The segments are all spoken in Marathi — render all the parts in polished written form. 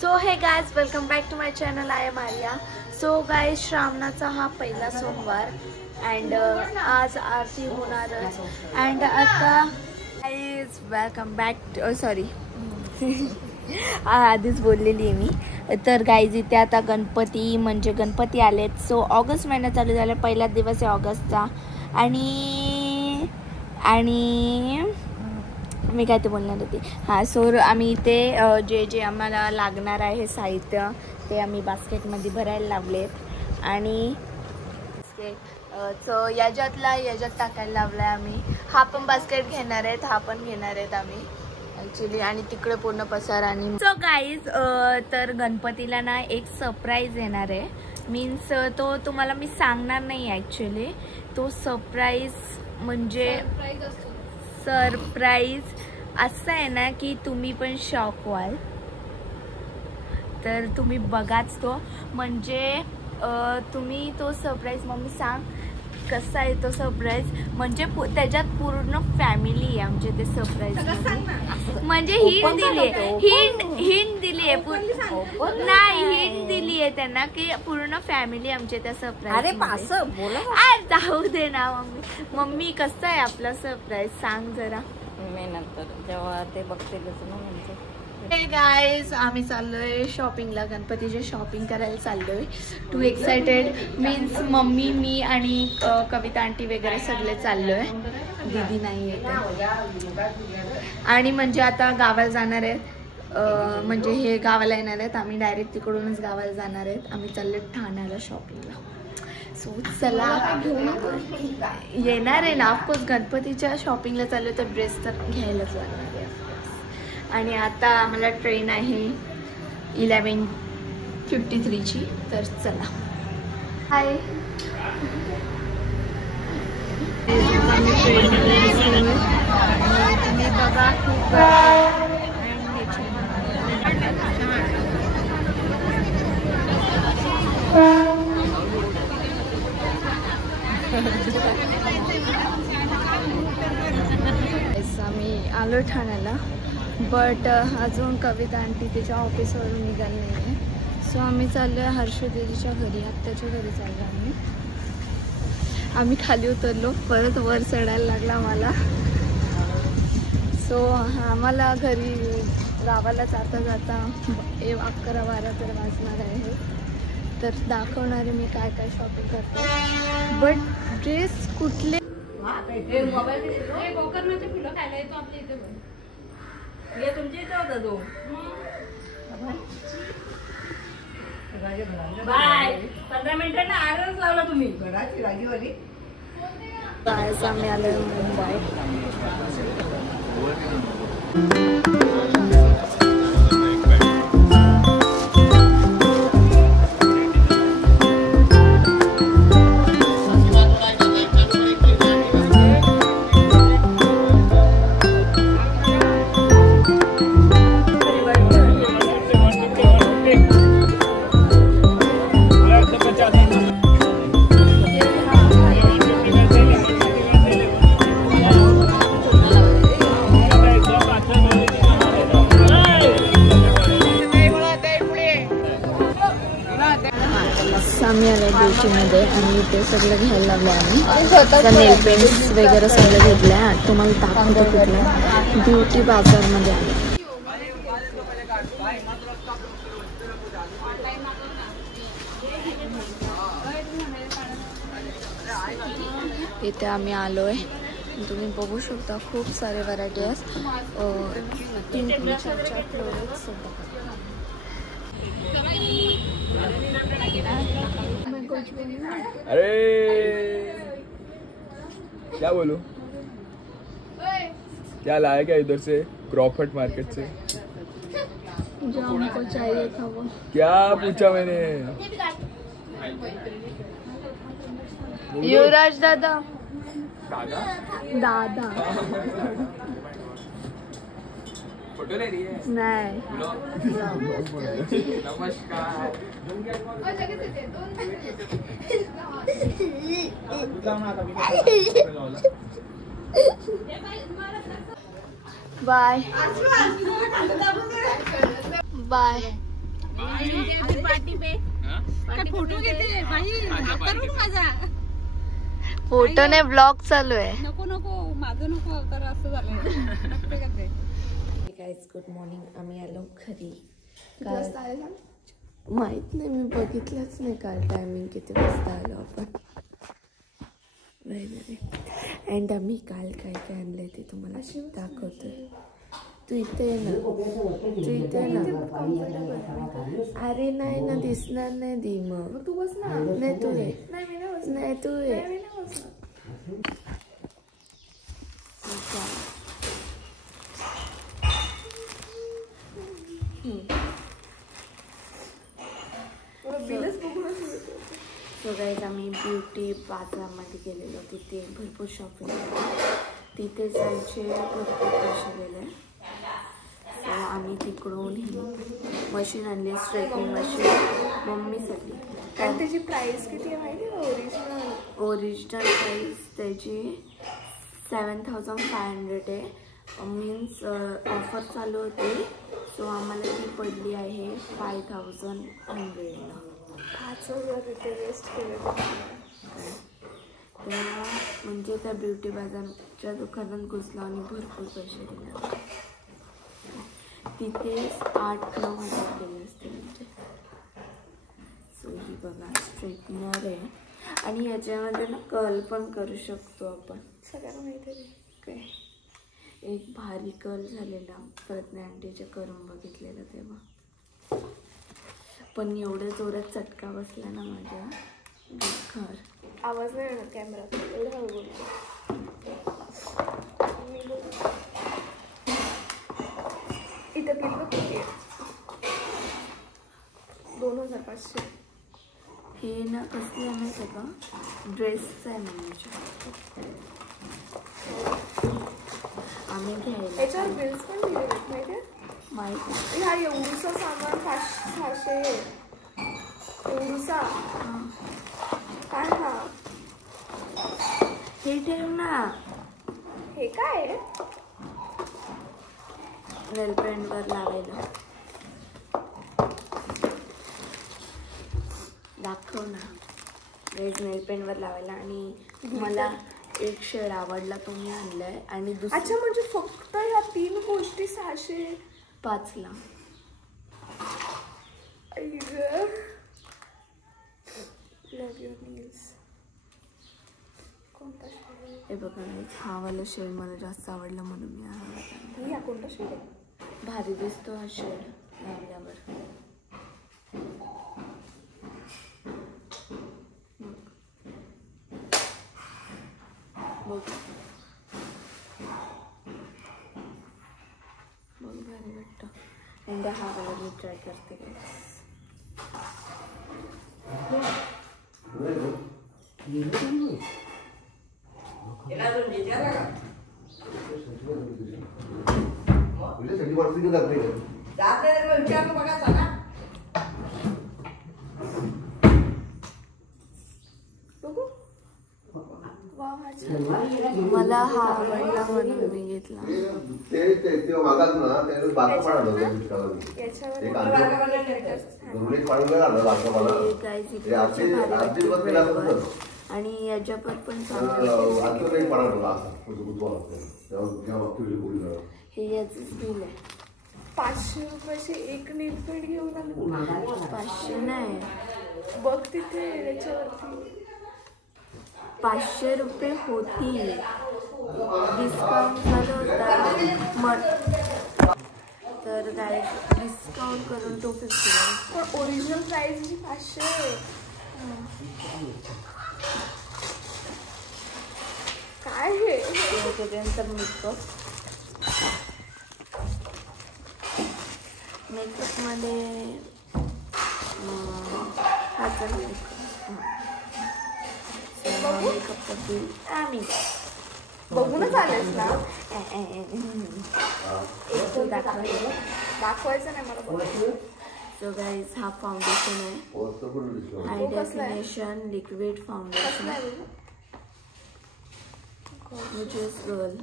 So hey guys welcome back to my channel. I am Arya. So guys श्रावणाचा हा पहिला सोमवार अँड आज आरती होणारच. अँड आता गाइज वेलकम बॅक सॉरी आधीच बोललेली आहे मी. तर गाइज इथे आता गणपती म्हणजे गणपती आलेत. सो ऑगस्ट महिना चालू झाला, पहिला दिवस आहे ऑगस्टचा. आणि मी काय ते बोलणार होती हां. सो आम्ही इथे जे आम्हाला लागणार आहे साहित्य ते आम्ही बास्केटमध्ये भरायला लावलेत. आणि सो याच्यात टाकायला लावलं आहे आम्ही. हा पण बास्केट घेणार आहेत, हा पण घेणार आहेत आम्ही ॲक्च्युली. आणि तिकडे पूर्ण पसार. आणि सो गाईज तर गणपतीला ना एक सरप्राईज येणार आहे. मीन्स तो तुम्हाला मी सांगणार नाही ॲक्च्युली. तो सरप्राईज म्हणजे सरप्राईज असं आहे ना की तुम्ही पण शॉक व्हाल. तर तुम्ही बघाच तो. म्हणजे तुम्ही तो सरप्राईज मम्मी सांग कसा आहे तो सरप्राईज. म्हणजे त्याच्यात पूर्ण फॅमिली आहे आमच्या ते सरप्राईज. म्हणजे हिंट दिली आहे नाही, हिंट दिली आहे त्यांना की पूर्ण फॅमिली आमच्या त्या सरप्राईज. अरे जाऊ दे ना मम्मी कसं आहे आपला सरप्राईज सांग जरा. मी नंतर जेव्हा ते बघतीलच ना म्हणजे. हे गाईज आम्ही चाललोय शॉपिंगला, गणपतीचे शॉपिंग करायला चाललोय. Too excited. मीन्स मम्मी, मी आणि कविता आंटी वगैरे सगळे चाललोय. दीदी नाही येते. आणि म्हणजे आता गावाला जाणार आहेत. म्हणजे हे गावाला येणार आहेत, आम्ही डायरेक्ट तिकडूनच गावाला जाणार आहेत. आम्ही चाललोय ठाण्याला शॉपिंगला. सो चला येणार आहे ना. ऑफकोर्स गणपतीच्या शॉपिंगला चाललो तर ड्रेस तर घ्यायलाच लागणार आहे. आणि आता आम्हाला ट्रेन आहे 11:53ची. तर चला हाय. तुम्ही बघा खूप आम्ही आलो ठाण्याला. बट अजून कविता आंटी तिच्या ऑफिसवरून निघाली नाही आहे. सो आम्ही चाललो आहे हर्षदीच्या घरी, आत्याच्या घरी चाललो आम्ही खाली उतरलो, परत वर चढायला लागला मला. सो आम्हाला घरी गावाला जाता 11-12 तर वाजणार आहे. तर दाखवणार आहे मी काय काय शॉपिंग करते. बट ड्रेस कुठले तुमच्या इथे होता तो. बाय 15 मिनिटांना आरच लावला तुम्ही घराची राजीवाली. जायचं आम्ही आलोय मुंबई. आम्ही आलो ब्युटीमध्ये आणि ते सगळं घ्यायला लागलं आम्ही. नेल पेंट्स वगैरे सगळं घेतलं. तुम्हाला दाखवतो कुठलं ब्युटी बाजारमध्ये आलो. इथे आम्ही आलोय. तुम्ही बघू शकता खूप सारे व्हरायटी आहेत. 3-4 फ्लोरेट्स. अरे क्या बोलूं, क्या लाया क्या इधर से क्रॉफर्ड मार्केट से. जो हमको चाहिए था वो. क्या पूछा मैंने. युवराज दादा. फोटो ले रही है. नहीं नमस्कार. Bye bye. फोटो घेते माझा फोटो ने ब्लॉग चालू आहे. नको माझं नको अवतार असं झालंय. Guys good morning. आम्ही आलो घरी. माहित नाही, मी बघितलंच नाही काल टायमिंग किती वाजता आलो आपण. अँड आम्ही काल काय काय आणलंय ते तुम्हाला दाखवतोय. तू इथे ये ना, तू इथे ये ना. अरे नाही ना, दिसणार नाही दी. मग तू बस ना. नाही तू ये. नाही तू ये. सो गाईज आम्ही ब्युटी बाजारामध्ये गेलेलो. तिथे भरपूर शॉपिंग केली. तिथेच आमचे भरपूर पैसे गेले. सो आम्ही तिकडून ही मशीन आणली, स्ट्रेटनिंग मशीन मम्मीसाठी. आणि त्याची प्राइस किती आहे माहिती आहे? ओरिजिनल प्राइस त्याची 7,500 आहे. मीन्स ऑफर चालू होते. सो आम्हाला ती पडली आहे 5,100ला. 5,000 रुपये वेस्ट केले. त्या म्हणजे त्या ब्युटी बाजारच्या दुकानात घुसला आणि भरपूर पैसे दिले. तिथे 8-9 हजार गेले असते म्हणजे. सो ही बघा स्ट्रेटनर आहे आणि याच्यामध्ये ना कर्ल पण करू शकतो आपण. सगळ्यांना माहिती आहे काय एक भारी कर्ल झालेला प्रज्ञा आंटीच्या करून बघितलेलं तेव्हा. पण एवढ्या जोरात चटका बसला ना माझ्या घर. आवाज नाही येणार कॅमेरात, एवढं हळू बोलतो. इथं बिल किती आहे? 2,500. हे ना कसले आहे माहिती आहे का, ड्रेसचं आहे म्हणजे. आम्ही घ्यायला याच्यावर बिल्स पण दिले आहेत माहिती आहे? माहीत नाही. हा एवढूसा सामान 500. एवढूसा काय? हा हे ठेव ना. हे काय आहे? नेल पेंटवर लावायला. दाखव ना. रेड नेल पेंटवर लावायला. आणि मला एक शेड आवडला तो मी आणलाय. आणि अच्छा म्हणजे फक्त ह्या 3 गोष्टी 605ला. Love your nails. कोणता शेड? हे बघा हा वाला शेड मला जास्त आवडला म्हणून मी हा वाला. या कोणता शेड आहे? भारी दिसतो हा शेड लावल्यावर. बघ भारी वाटतं. आणि हा वाला मी ट्राय करते काय. मला हा आवडला म्हणून मी घेतला. आणि याच्यावर पण हे याचंच बिल आहे. 500 रुपयाची एक नेल पेंट घेऊन आलो. 500 नाही बघ तिथे याच्यावरती 500 रुपये होती. डिस्काउंट झालं होता मग तर काय डिस्काउंट करून 250. पण ओरिजिनल प्राइस जी 500 आहे. काय हे? त्याच्यानंतर मेकअपमध्ये मेकअपचं बिल आम्ही बघूनच आलेस ना. दाखवायचं नाही मला. सो गाईज हा फाउंडेशन आहे. High definition liquid foundation which is girl.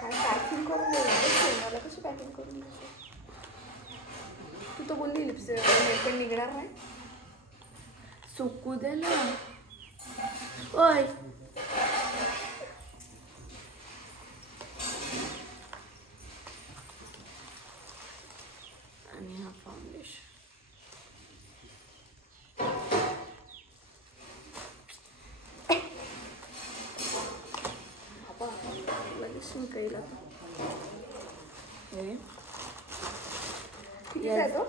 काय पॅकिंग करून मला कशी पॅकिंग करून पण निघणार नाही. सुकू दे ना. ओय आणि हा फाउंडेशन. लगेच शिंकायला. हे किती आहे तो?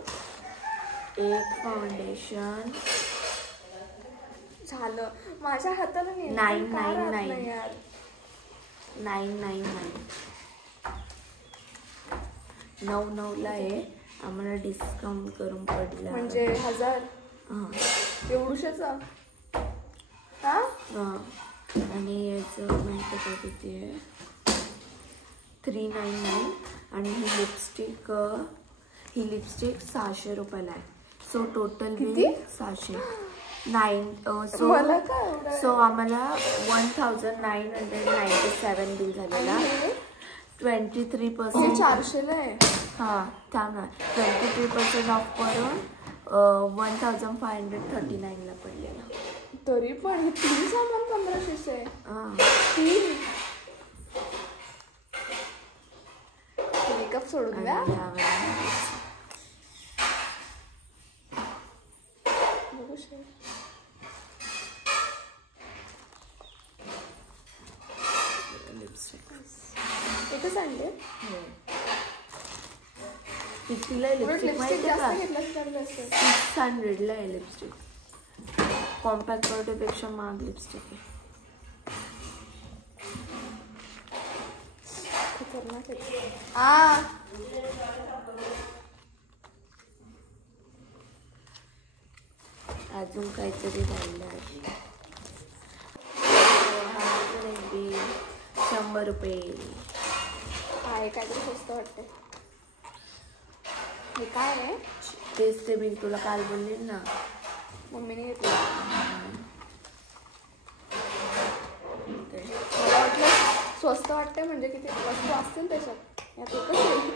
एक फाउंडेशन झालं. माझ्या हाताला नाही 999. यार. 999. 999 आहे. आम्हाला डिस्काउंट करून पडला. म्हणजे 1000 हां एवढूशाचा. हा हां. आणि याचं माहिती का किती आहे? 399. आणि ही लिपस्टिक 600 रुपयाला आहे. सो टोटल किती? 600. 9 सो आम्हाला 1997 बिल झालेला. 23% 400ला आहे. हां थांब ना. 23% ऑफ करून 1539ला पडलेला. तरी पण हे 3 सामान 1500 आहे. हां 3 मेकअप सोडून द्या. बघू शकतो. एकच आणले. कितीला उलट लिपस्टिक लिपस्टिक माहिती जास्त का? घेतलं चांगलं असतं. 600ला आहे लिपस्टिक. कॉम्पॅक्ट पावडरपेक्षा महाग लिपस्टिक आहे. खतरनाक आहे. अजून काहीतरी राहिलं आहे. 100 रुपये. आहे काहीतरी स्वस्त वाटते. हे काय आहे? तेच ते बिल तुला काल बोलले ना. मम्मीने घेतलं. मला वाटलं स्वस्त वाटते म्हणजे किती वस्तू असतील त्याच्यात. यात एकच आहे.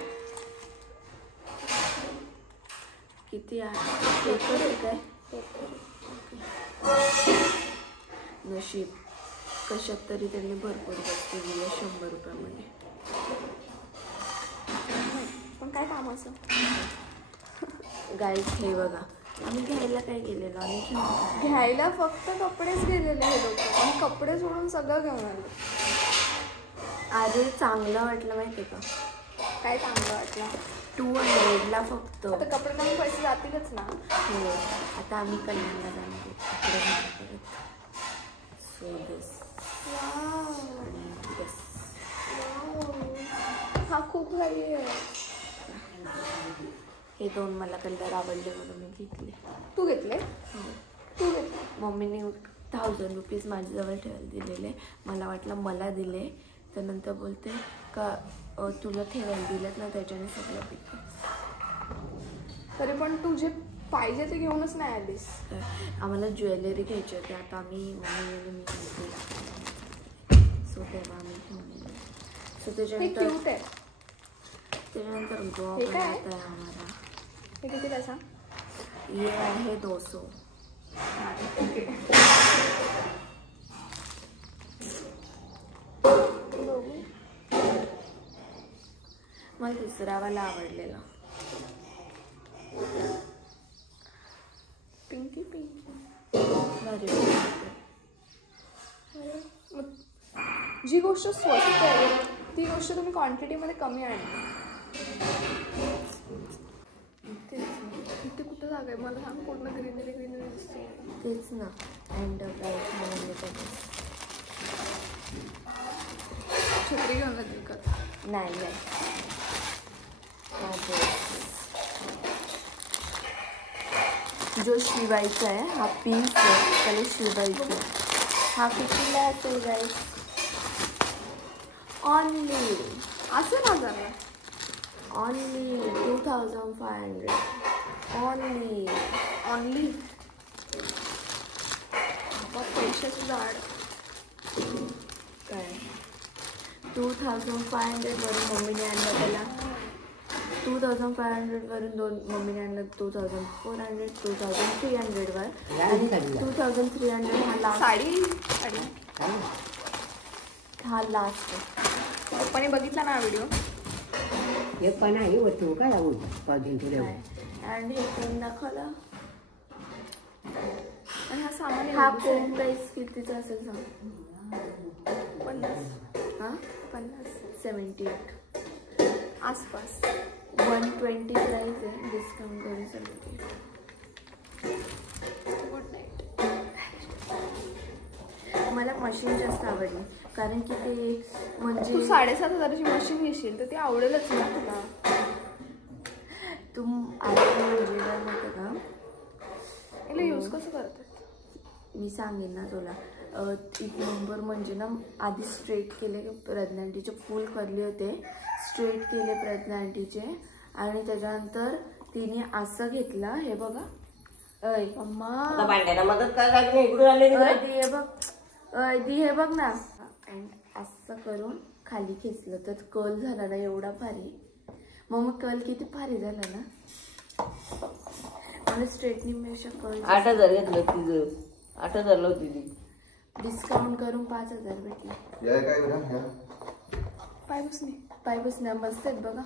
किती आहे? एकच आहे काय? नशीब कशात तरी त्यांनी भरपूर वस्तू दिल्या 100 रुपयामध्ये. पण काय कामाचं. गाईज हे बघा आम्ही घ्यायला काय गेलेलो आणि घ्यायला फक्त कपडेच गेलेले हे लोक. आणि कपडे सोडून सगळं घेऊन आले. आधी चांगलं वाटलं माहिती का? काय चांगलं वाटलं. 200ला फक्त. आता कपडे घेऊन पैसे जातीलच ना. हो आता आम्ही कल्याणला जाणार कपडे घ्यायला. सो दिस आणि दिस. हा खूप भारी आहे. हे 2 मला कलर आवडले म्हणून मी घेतले. तू घेतले? तू घेतले. मम्मीने 1000 रुपीज माझ्याजवळ ठेवायला दिलेले. मला वाटलं मला दिले. तर नंतर बोलते का तुला ठेवायला दिलेत ना त्याच्याने सगळं पिकं. तरी पण तू जे पाहिजे ते घेऊनच नाही आलीस. आम्हाला ज्वेलरी घ्यायची होती. आता आम्ही मम्मी मी घेतली. सो तेव्हा आम्ही घेऊन येतो. सो त्याच्यानंतर क्यूट आहे. त्याच्यानंतर गो हे काय? आहे आम्हाला. हे किती काय सांग. ये आहे 200. मला दुसरावाला आवडलेला. पिंकी पिंकी. भारी. जी गोष्ट स्वस्त आहे ती गोष्ट तुम्ही क्वांटिटीमध्ये कमी आणली. इथे कुठं जागा आहे मला सांग. पूर्ण ग्रीनरी ग्रीनरी दिसते. तेच ना. अँड छत्री घेऊन जातील का? नाही जो शिवायचा आहे हा पीस आहे त्याला शिवायचा. हा कितीला असेल गाईस? ऑनली असं ना जरा. ऑनली 2500. ऑनली ऑनली पैशाचं झाड. काय 2500 वरून मम्मीने आणलं त्याला 2500 वरून दोन मम्मीने आणलं 2400 2300 वर आणि 2300 हा लास्ट. साडी हा लास्ट. पप्पाने बघितला ना व्हिडिओ. हे पण आहे वरती काय लावून पाजून ठेवलं. आणि हे कोण दाखवलं. आणि हा सामान हा कोण प्राईस कितीचा असेल सांग. 50. हा 78 आसपास. 120 प्राईस आहे. डिस्काउंट करून 78. Good night. मला मशीन जास्त आवडली कारण की ते म्हणजे तू 7,500ची मशीन घेशील तर ती आवडेलच ना तुला. तू म्हणजे काय माहिती का याला यूज कसं करतात मी सांगेन ना तुला. एक नंबर म्हणजे ना आधी स्ट्रेट केले प्रज्ञांटीचे फुल करले होते. स्ट्रेट केले प्रज्ञांटीचे आणि त्याच्यानंतर तिने असं घेतला. हे बघा अय अम्मा भांड्याला मदत करायला इकडून आले हे बघ हे बघ ना. अँड असं करून खाली खेचलं तर कर्ल झाला ना एवढा भारी. मग कर्ल किती भारी झाला ना. मला स्ट्रेटनिंग पेक्षा कर्ल 8,000 घेतलं तिचं. 8,000 होती ती. डिस्काउंट करून 5,000 भेटले. पाय बसण्या मस्त आहेत बघा.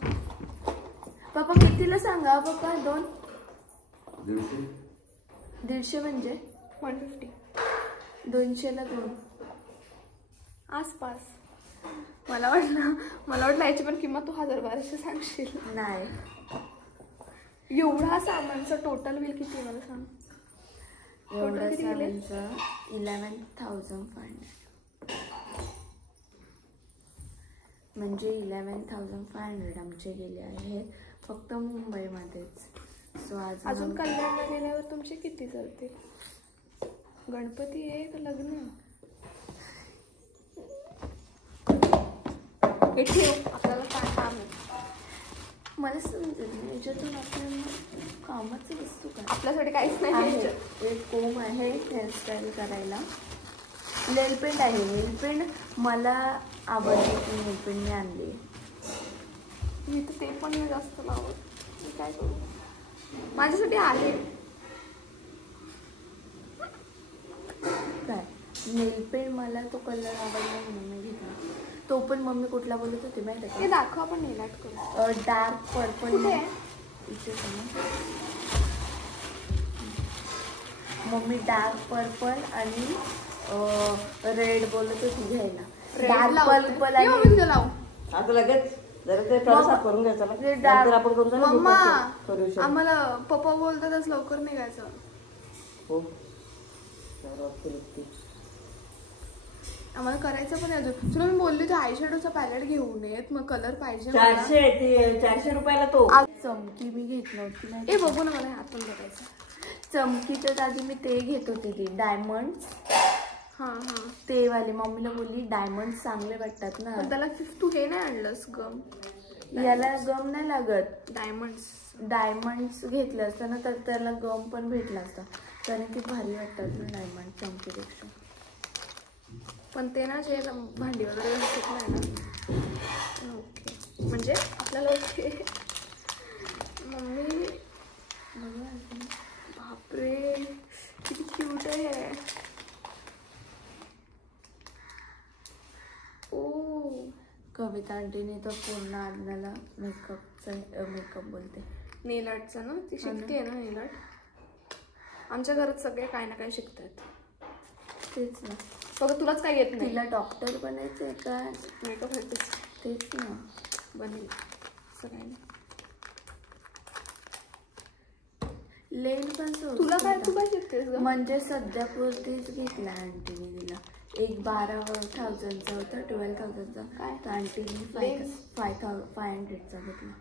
पप्पा कितीला सांगा पप्पा. 150 म्हणजे 150 200ला 2 आसपास. मला वाटलं याची पण किंमत तू 1,000-1,200 सांगशील. नाही. एवढा सामानचं टोटल बिल किती मला सांग. एवढं सामानचं 11,500 म्हणजे 11,500 आमचे गेले आहेत फक्त मुंबईमध्येच. सो अजून कल्याणला गेल्यावर तुमचे किती चालतील. गणपती आहे का लग्न. हे ठेव आपल्याला काय काम आहे. मला समजत नाही याच्यातून आपल्याला कामाची वस्तू काय. आपल्यासाठी काहीच नाही आहे. घ्यायचं. एक कोम आहे हेअरस्टाईल करायला. नेलपेंट आहे. नेलपेंट मला आवडली ती नेलपेंट मी आणली. मी तर ते पण नाही जास्त लावत. मी काय करू. माझ्यासाठी आहे काय नेलपेंट मला तो कलर आवडला म्हणून मी घेतला. तो पण मम्मी कुठला बोलत होती माहिती हे आहे दाखव आपण नेलाट करू. का. Dark purple. कुठे आहे? इथे मम्मी डार्क पर्पल आणि रेड बोलत होती घ्यायला. डार्क पर्पल आणि आता लगेच जरा ते थोडंसं करून घ्यायचं ना. नंतर आपण करू ना. मम्मा करू आम्हाला पप्पा बोलतातच लवकर निघायचं. हो आम्हाला करायचं पण आहे अजून. तुला मी बोलली होती आयशॅडोचा पॅलेट घेऊन येत. मग कलर पाहिजे मला. 400 रुपयाला तो. चमकी मी घेतली होती ना. ए बघू ना मला हातून बघायचं. चमकीच्या आधी मी ते घेत होती ती डायमंड. हां ते वाले मम्मीला बोलली डायमंड चांगले वाटतात ना. पण त्याला तू हे नाही आणलंस गम. याला गम नाही लागत. डायमंड्स घेतलं असतं ना तर त्याला गम पण भेटला असता कारण की भारी वाटतात ना डायमंड चमकीपेक्षा. पण ते ना जे भांडी वगैरे घासत नाही ना. ओके म्हणजे आपल्याला ओके. मम्मी बापरे किती क्यूट आहे. ओ कविता आंटीने तर पूर्ण आज्ञाला मेकअप बोलते. नेल आर्टचं ना. ती शिकते ना नेल आर्ट. आमच्या घरात सगळे काय ना काय शिकतात. तेच ना. बघा तुलाच काय येत नाही. तिला डॉक्टर बनायचं आहे का. मेकअप आर्टिस्ट तेच ना. बनेल सगळ्यांनी. लेन पण तुला काय तू काय शिकतेस ग. म्हणजे सध्या पुरतीच घेतला आंटीने तिला. एक 12,000चा होता 12,000चा काय तर आंटीने 500चा घेतला.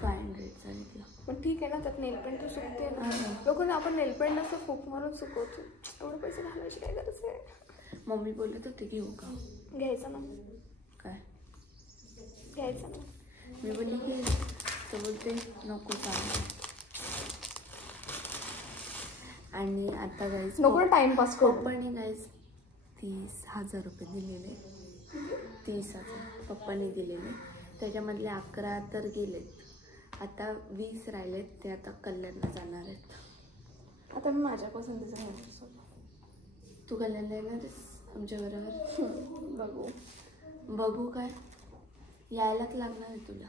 500चा घेतला. पण ठीक आहे ना त्यात नेलपेंट तू सुकते ना. लोकांना आपण नेलपेंट असं फूक मारून सुकवतो. एवढे पैसे घालायची काय गरज आहे. मम्मी बोलत होती घेऊ का. घ्यायचं ना. काय घ्यायचं ना. मी बोलली घे तर बोलते नको चांगलं. आणि आता गाईज नको टाइमपास पप्पाने गाईज 30,000 रुपये दिलेले. 30,000 पप्पाने दिलेले. त्याच्यामधले 11 तर गेलेत आता 20 राहिलेत, ते आता कल्याणला जाणार आहेत. आता मी माझ्या पसंतीचं घालतो. तू कल्याणला येणारच आमच्याबरोबर? बघू काय यायलाच लागणार आहे तुला,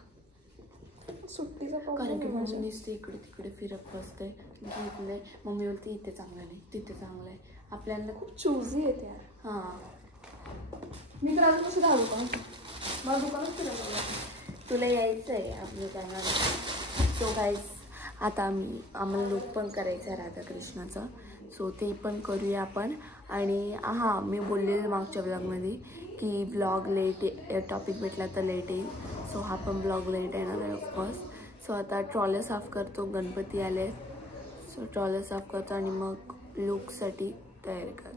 सुट्टीचा कारण की मम्मी नुसते इकडे तिकडे फिरत बसते. इथले मम्मी बोलते इथे चांगलं नाही तिथे चांगलं आहे. आपल्याला खूप चूजी येते यार. हां मी तर अजून कशी 10 दुकान मला दुकानच फिरायला. तुला यायचं आहे आपल्या जाणार. सो गाईज आता आम्हाला लूक पण करायचं आहे राधाकृष्णाचा, सो ते पण करूया आपण. आणि हां मी बोललेलं मागच्या ब्लॉगमध्ये की ब्लॉग लेट टॉपिक भेटला तर लेट येईल. सो हा पण ब्लॉग लेट येणार आहे ऑफकोर्स. सो आता ट्रॉले साफ करतो, गणपती आले, सो ट्रॉले साफ करतो आणि मग लुकसाठी तयारी करतो.